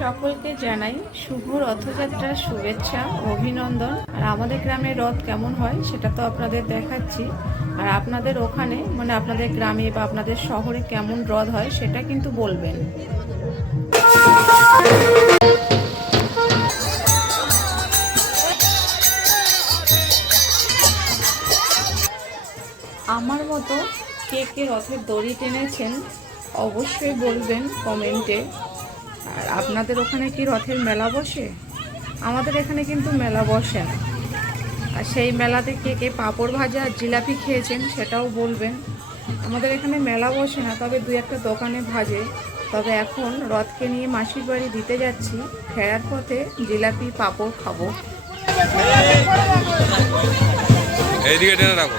সকলকে জানাই শুভ রথযাত্রার শুভেচ্ছা, অভিনন্দন। আর আমাদের গ্রামে রথ কেমন হয় সেটা তো আপনাদের দেখাচ্ছি। আর আপনাদের ওখানে মানে আপনাদের গ্রামে বা আপনাদের শহরে কেমন রথ হয় সেটা কিন্তু বলবেন। আমার মতো কে কে রথের দড়ি টেনেছেন অবশ্যই বলবেন কমেন্টে। আর আপনাদের ওখানে কি রথের মেলা বসে? আমাদের এখানে কিন্তু মেলা বসে না। আর সেই মেলাতে কে কে পাঁপড় ভাজা আর জিলাপি খেয়েছেন সেটাও বলবেন। আমাদের এখানে মেলা বসে না, তবে দু একটা দোকানে ভাজে। তবে এখন রথকে নিয়ে মাসির বাড়ি দিতে যাচ্ছি। ফেরার পথে জিলাপি, পাঁপড় খাব। এইদিকে টেনে রাখো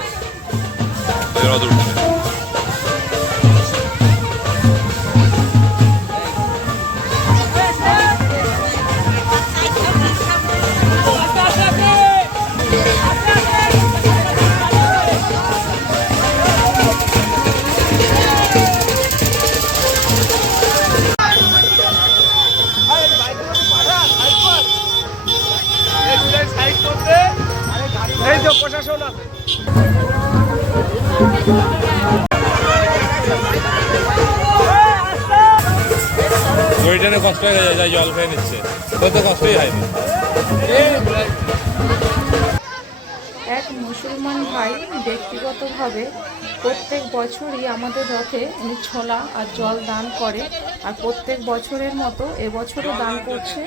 আছে দড়ি কষ্ট হয়ে যায় জল খেয়ে নিচ্ছে কষ্টই হয়নি এক মুসলমান ভাই ব্যক্তিগতভাবে প্রত্যেক বছরই আমাদের রথে উনি ছোলা আর জল দান করে আর প্রত্যেক বছরের মতো এবছরও দান করছে।